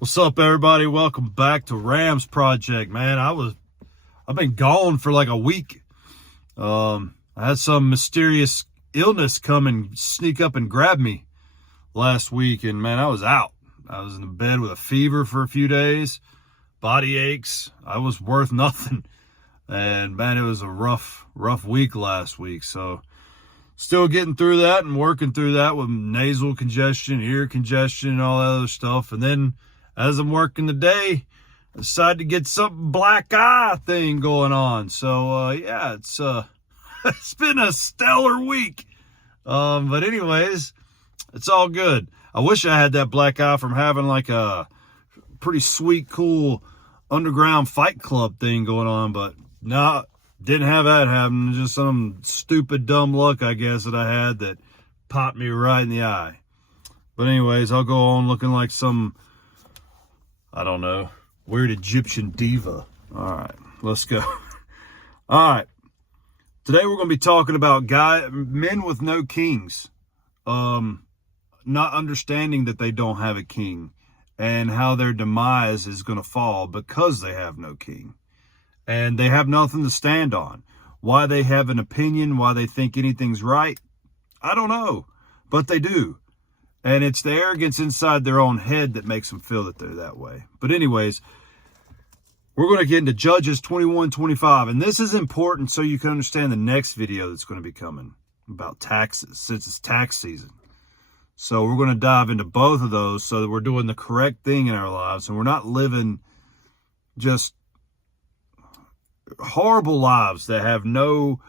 What's up, everybody? Welcome back to Rams Project, man. I've been gone for like a week. I had some mysterious illness come and sneak up and grab me last week, and man, I was out. I was in the bed with a fever for a few days, body aches. I was worth nothing, and man, it was a rough week last week. So still getting through that and working through that with nasal congestion, ear congestion, and all that other stuff. And then as I'm working the day, I decided to get some black eye thing going on. So, yeah, it's it's been a stellar week. But anyways, it's all good. I wish I had that black eye from having like a pretty sweet, cool underground fight club thing going on. But no, didn't have that happen. Just some stupid, dumb luck, I guess, that I had that popped me right in the eye. But anyways, I'll go on looking like some, I don't know, weird Egyptian diva. All right, let's go. All right, today we're going to be talking about men with no kings, not understanding that they don't have a king and how their demise is going to fall because they have no king and they have nothing to stand on. Why they have an opinion, why they think anything's right, I don't know, but they do. And it's the arrogance inside their own head that makes them feel that they're that way. But anyways, we're going to get into Judges 21-25. And this is important so you can understand the next video that's going to be coming about taxes, since it's tax season. So we're going to dive into both of those so that we're doing the correct thing in our lives. And we're not living just horrible lives that have no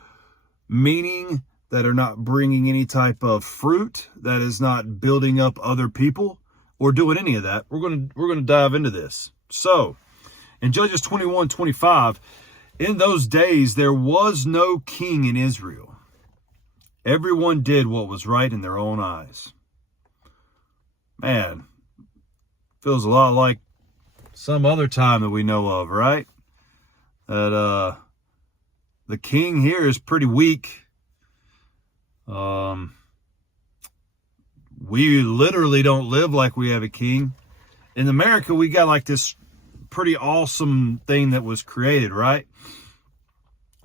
meaning, that are not bringing any type of fruit, that is not building up other people or doing any of that. We're going to dive into this. So, in Judges 21-25, in those days there was no king in Israel. Everyone did what was right in their own eyes. Man, feels a lot like some other time that we know of, right? That the king here is pretty weak. We literally don't live like we have a king. In America, we got like this pretty awesome thing that was created, right?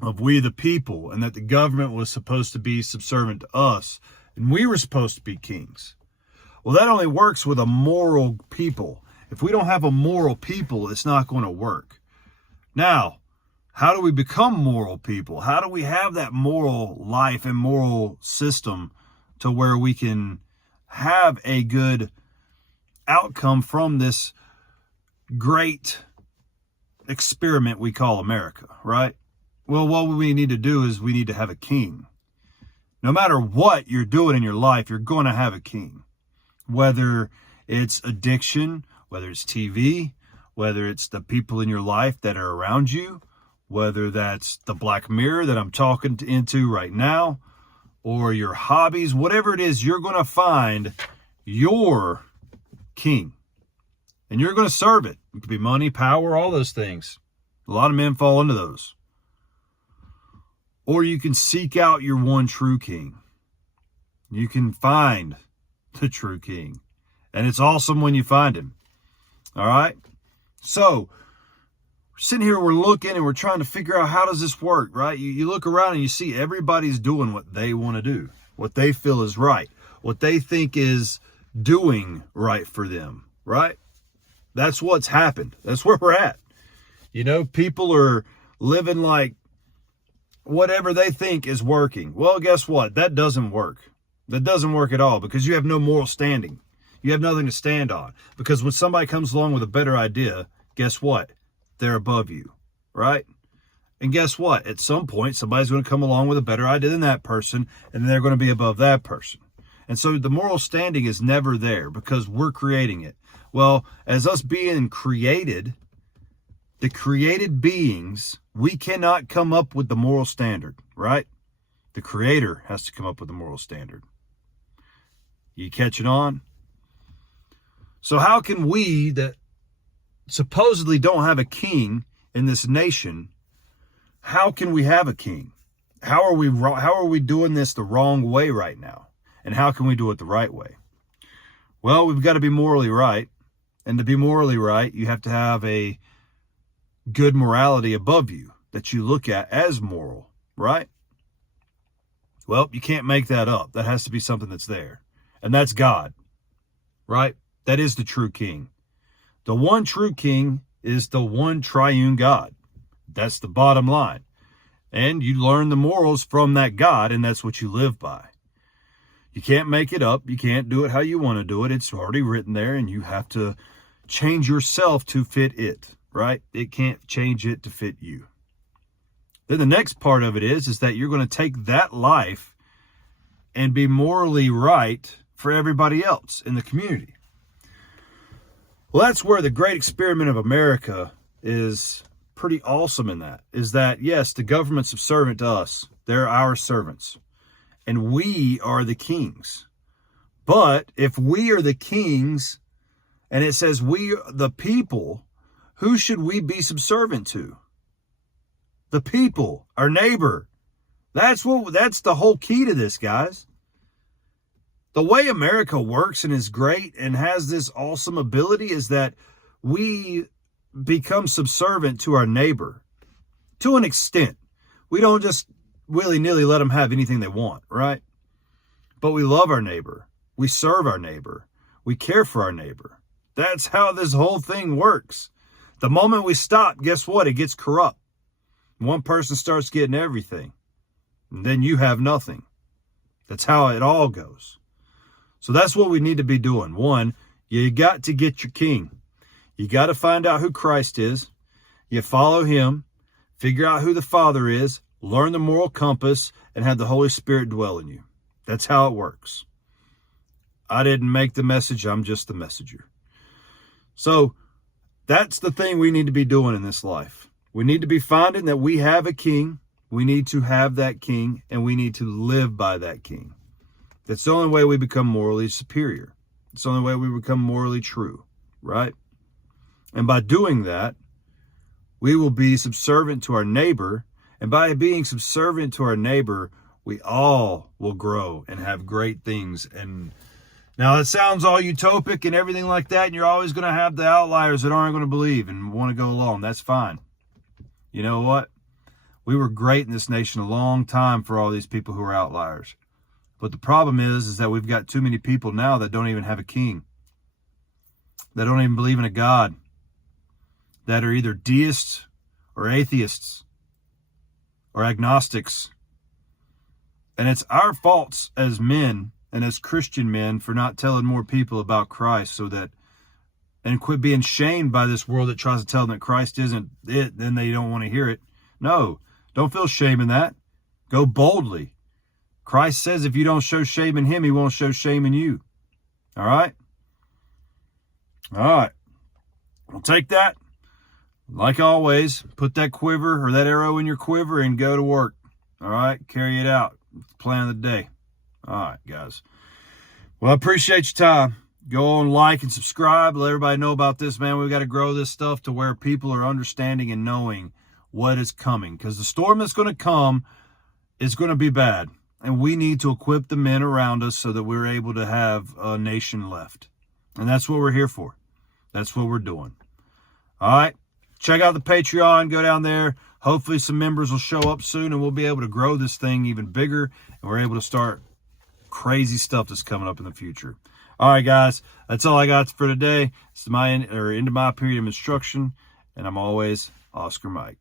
Of we the people, and that the government was supposed to be subservient to us, and we were supposed to be kings. Well, that only works with a moral people. If we don't have a moral people, it's not going to work. Now, how do we become moral people? How do we have that moral life and moral system to where we can have a good outcome from this great experiment we call America, right? Well, what we need to do is we need to have a king. No matter what you're doing in your life, you're going to have a king. Whether it's addiction, whether it's TV, whether it's the people in your life that are around you, whether that's the Black Mirror that I'm talking into right now, or your hobbies, whatever it is, you're going to find your king. And you're going to serve it. It could be money, power, all those things. A lot of men fall into those. Or you can seek out your one true king. You can find the true king. And it's awesome when you find him. All right? So, we're sitting here, we're looking, and we're trying to figure out how does this work, right? You look around and you see everybody's doing what they want to do, what they feel is right, what they think is doing right for them, right? That's what's happened. That's where we're at. You know, people are living like whatever they think is working. Well, guess what? That doesn't work. That doesn't work at all because you have no moral standing. You have nothing to stand on. Because when somebody comes along with a better idea, guess what? They're above you, right? And guess what? At some point, somebody's going to come along with a better idea than that person, and they're going to be above that person. And so the moral standing is never there because we're creating it. Well, as us being created, the created beings, we cannot come up with the moral standard, right? The Creator has to come up with the moral standard. You catching on? So how can we that supposedly don't have a king in this nation, how can we have a king? How are we doing this the wrong way right now? And how can we do it the right way? Well, we've got to be morally right. And to be morally right, you have to have a good morality above you that you look at as moral, right? Well, you can't make that up. That has to be something that's there. And that's God, right? That is the true king. The one true king is the one triune God. That's the bottom line. And you learn the morals from that God, and that's what you live by. You can't make it up. You can't do it how you want to do it. It's already written there, and you have to change yourself to fit it, right? It can't change it to fit you. Then the next part of it is that you're going to take that life and be morally right for everybody else in the community. Well, that's where the great experiment of America is pretty awesome in that, is that, yes, the government's subservient to us. They're our servants. And we are the kings. But if we are the kings, and it says we, the people, who should we be subservient to? The people, our neighbor. That's the whole key to this, guys. The way America works and is great and has this awesome ability is that we become subservient to our neighbor to an extent. We don't just willy-nilly let them have anything they want, right? But we love our neighbor. We serve our neighbor. We care for our neighbor. That's how this whole thing works. The moment we stop, guess what? It gets corrupt. One person starts getting everything, and then you have nothing. That's how it all goes. So that's what we need to be doing. One, you got to get your king. You got to find out who Christ is. You follow him, figure out who the Father is, learn the moral compass, and have the Holy Spirit dwell in you. That's how it works. I didn't make the message. I'm just the messenger. So that's the thing we need to be doing in this life. We need to be finding that we have a king. We need to have that king, and we need to live by that king. That's the only way we become morally superior. It's the only way we become morally true, right? And by doing that, we will be subservient to our neighbor. And by being subservient to our neighbor, we all will grow and have great things. And now it sounds all utopic and everything like that, and you're always going to have the outliers that aren't going to believe and want to go along. That's fine. You know what? We were great in this nation a long time for all these people who are outliers. But the problem is that we've got too many people now that don't even have a king, that don't even believe in a God, that are either deists or atheists or agnostics. And it's our faults as men and as Christian men for not telling more people about Christ, so that, and quit being shamed by this world that tries to tell them that Christ isn't it, then they don't want to hear it. No, don't feel shame in that. Go boldly. Christ says if you don't show shame in him, he won't show shame in you. All right? All right. Well, take that. Like always, put that quiver or that arrow in your quiver and go to work. All right? Carry it out. Plan of the day. All right, guys. Well, I appreciate your time. Go on, like and subscribe. Let everybody know about this, man. We've got to grow this stuff to where people are understanding and knowing what is coming. Because the storm that's going to come is going to be bad. And we need to equip the men around us so that we're able to have a nation left. And that's what we're here for. That's what we're doing. All right. Check out the Patreon. Go down there. Hopefully some members will show up soon and we'll be able to grow this thing even bigger. And we're able to start crazy stuff that's coming up in the future. All right, guys. That's all I got for today. It's my end of my period of instruction. And I'm always Oscar Mike.